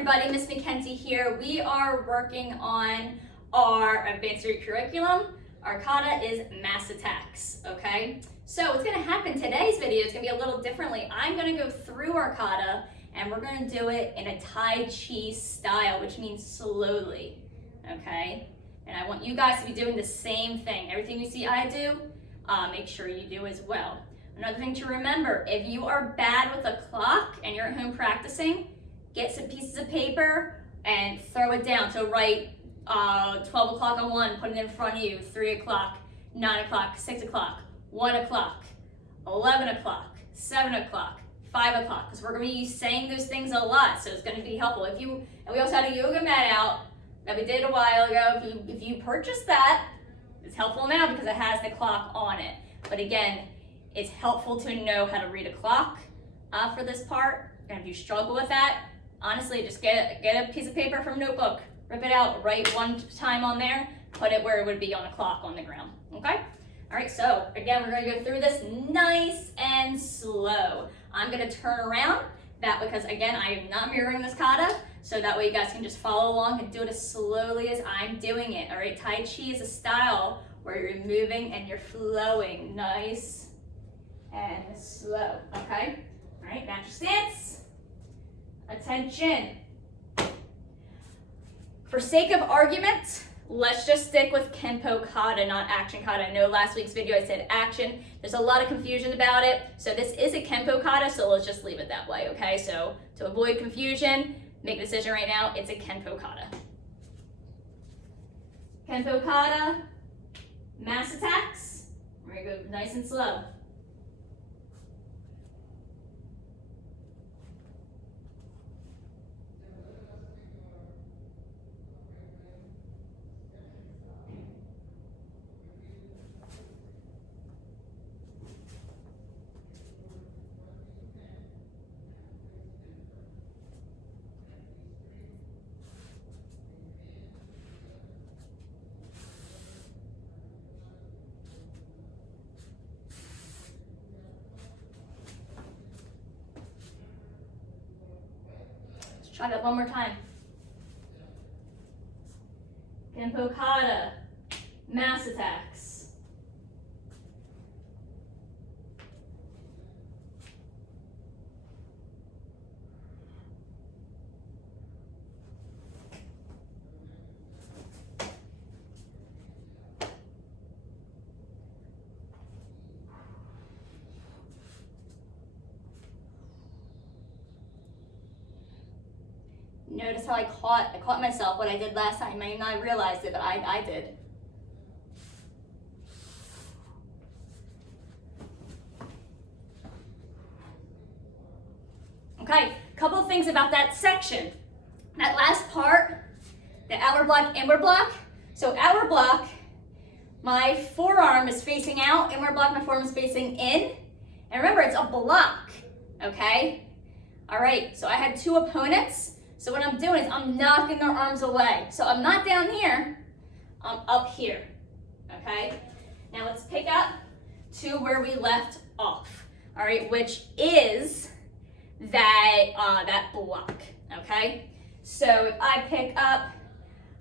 everybody, Miss Mackenzie here. We are working on our advanced curriculum. Our kata is mass attacks, okay? So what's gonna happen today's video is gonna be a little differently. I'm gonna go through our kata and we're gonna do it in a Tai Chi style, which means slowly, okay? And I want you guys to be doing the same thing. Everything you see I do, make sure you do as well. Another thing to remember, if you are bad with a clock and you're at home practicing, get some pieces of paper and throw it down. So write 12 o'clock on one, put it in front of you, 3 o'clock, 9 o'clock, 6 o'clock, 1 o'clock, 11 o'clock, 7 o'clock, 5 o'clock, because we're going to be saying those things a lot, so it's going to be helpful. And we also had a yoga mat out that we did a while ago. If you purchase that, it's helpful now because it has the clock on it. But again, it's helpful to know how to read a clock for this part. And if you struggle with that, honestly, just get a piece of paper from a notebook, rip it out, write one time on there, put it where it would be on a clock on the ground, okay? All right, so again, we're gonna go through this nice and slow. I'm gonna turn around because again, I am not mirroring this kata, so that way you guys can just follow along and do it as slowly as I'm doing it, all right? Tai Chi is a style where you're moving and you're flowing, nice and slow, okay? All right, match your stance. Attention. For sake of argument, let's just stick with Kenpo Kata, not Action Kata. I know last week's video I said action. There's a lot of confusion about it. So this is a Kenpo Kata, so let's just leave it that way, okay? So to avoid confusion, make a decision right now, it's a Kenpo Kata. Kenpo Kata, mass attacks. We're gonna go nice and slow. Try that one more time. Kenpo Kata, mass attacks. Notice how I caught myself what I did last time. I may not have realized it, but I did. Okay, a couple of things about that section. That last part, the outward block, inward block. So outward block, my forearm is facing out. Inward block, my forearm is facing in. And remember, it's a block, okay? All right, so I had two opponents. So what I'm doing is I'm knocking their arms away. So I'm not down here, I'm up here, okay? Now let's pick up to where we left off, all right, which is that block, okay? So if I pick up,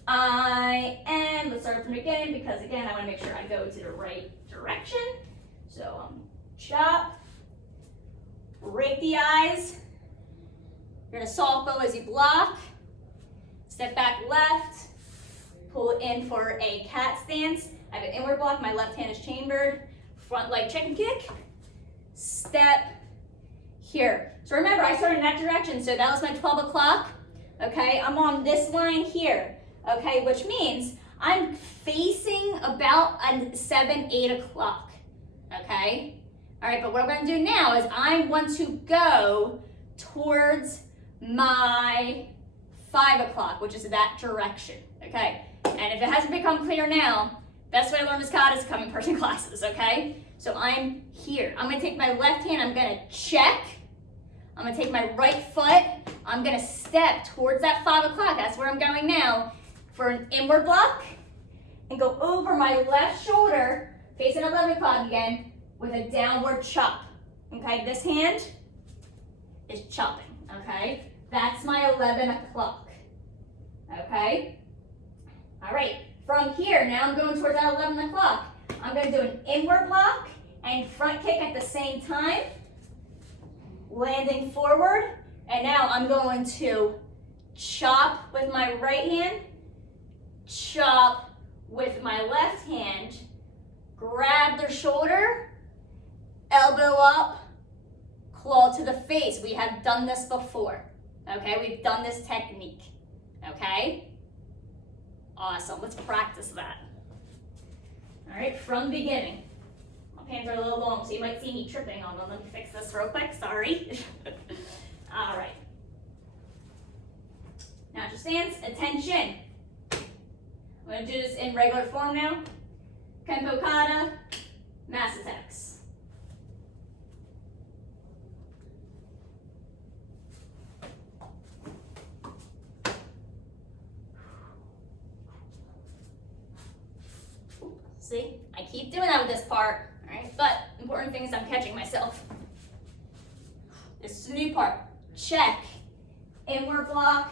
let's start from the beginning because again, I wanna make sure I go to the right direction. So chop, break the eyes. You're gonna soft bow as you block, step back left, pull it in for a cat stance. I have an inward block, my left hand is chambered, front leg chicken kick, step here. So remember, I started in that direction, so that was my 12 o'clock, okay? I'm on this line here, okay, which means I'm facing about 7, 8 o'clock, okay? All right, but what I'm gonna do now is I want to go towards my 5 o'clock, which is that direction, okay? And if it hasn't become clear now, best way to learn this kata is coming person classes, okay? So I'm here. I'm gonna take my left hand, I'm gonna check. I'm gonna take my right foot, I'm gonna step towards that 5 o'clock. That's where I'm going now for an inward block and go over my left shoulder, facing 11 o'clock again with a downward chop, okay? This hand is chopping, okay? That's my 11 o'clock. Okay? All right, from here, now I'm going towards that 11 o'clock. I'm going to do an inward block and front kick at the same time, landing forward. And now I'm going to chop with my right hand, chop with my left hand, grab their shoulder, elbow up, claw to the face. We have done this before, okay? We've done this technique, okay? Awesome, let's practice that. All right, from the beginning. My hands are a little long, so you might see me tripping on them. Let me fix this real quick, sorry. All right. Natural stance, attention. I'm gonna do this in regular form now. Kempo Kata, Masatex. See, I keep doing that with this part, all right? But important thing is I'm catching myself. This is the new part. Check, inward block,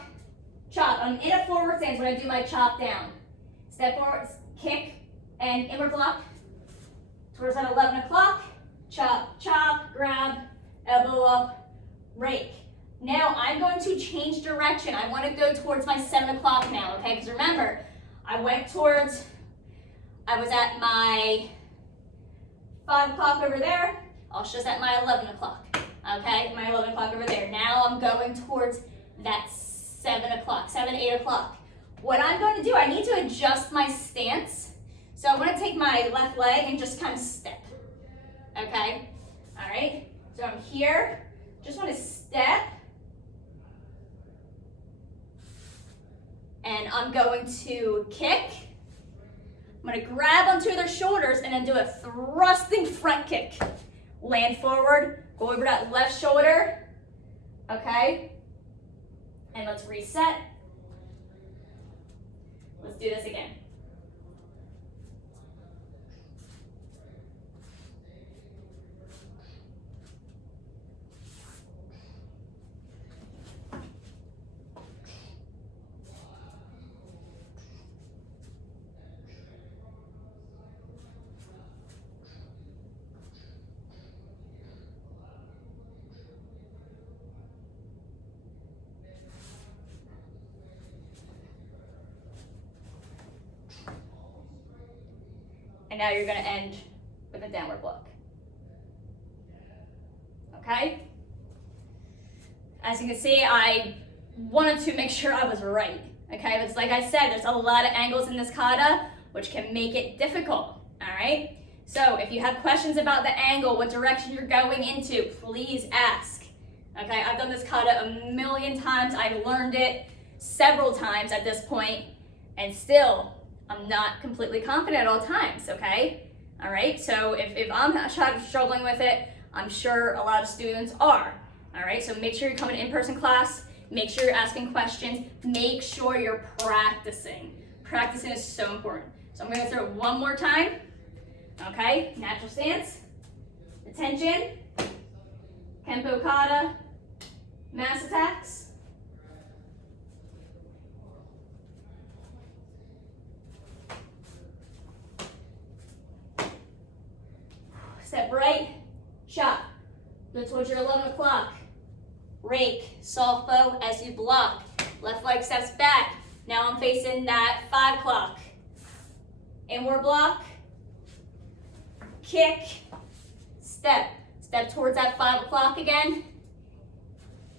chop. I'm in a forward stance when I do my chop down. Step forward, kick, and inward block. Towards that 11 o'clock, chop, chop, grab, elbow up, rake. Now I'm going to change direction. I want to go towards my 7 o'clock now, okay? Because remember, I was at my 5 o'clock over there. I was just at my 11 o'clock, okay? My 11 o'clock over there. Now I'm going towards that 7 o'clock, 7, 8 o'clock. What I'm going to do, I need to adjust my stance. So I'm going to take my left leg and just kind of step, okay? All right, so I'm here, just want to step. And I'm going to kick. I'm going to grab onto their shoulders and then do a thrusting front kick. Land forward, go over that left shoulder, okay? And let's reset. Let's do this again. And now you're going to end with a downward block. Okay? As you can see, I wanted to make sure I was right. Okay, but like I said, there's a lot of angles in this kata, which can make it difficult. All right? So if you have questions about the angle, what direction you're going into, please ask. Okay, I've done this kata a million times. I've learned it several times at this point, and still, I'm not completely confident at all times, okay? All right, so if I'm struggling with it, I'm sure a lot of students are. All right, so make sure you're coming to in-person class, make sure you're asking questions, make sure you're practicing. Practicing is so important. So I'm gonna throw it one more time, okay? Natural stance, attention, Kempo Kata, Masatex. Step right, chop. Go towards your 11 o'clock. Rake, soft bow as you block. Left leg steps back. Now I'm facing that 5 o'clock. Inward block. Kick. Step. Step towards that 5 o'clock again.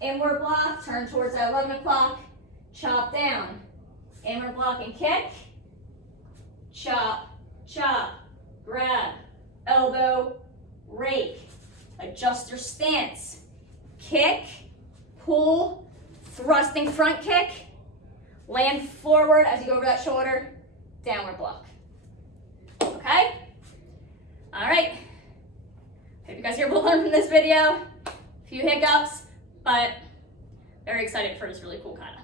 Inward block. Turn towards that 11 o'clock. Chop down. Inward block and kick. Chop, chop, grab. Elbow, rake, adjust your stance, kick, pull, thrusting front kick, land forward as you go over that shoulder, downward block. Okay? All right. Hope you guys are able to learn from this video. A few hiccups, but very excited for this really cool kata.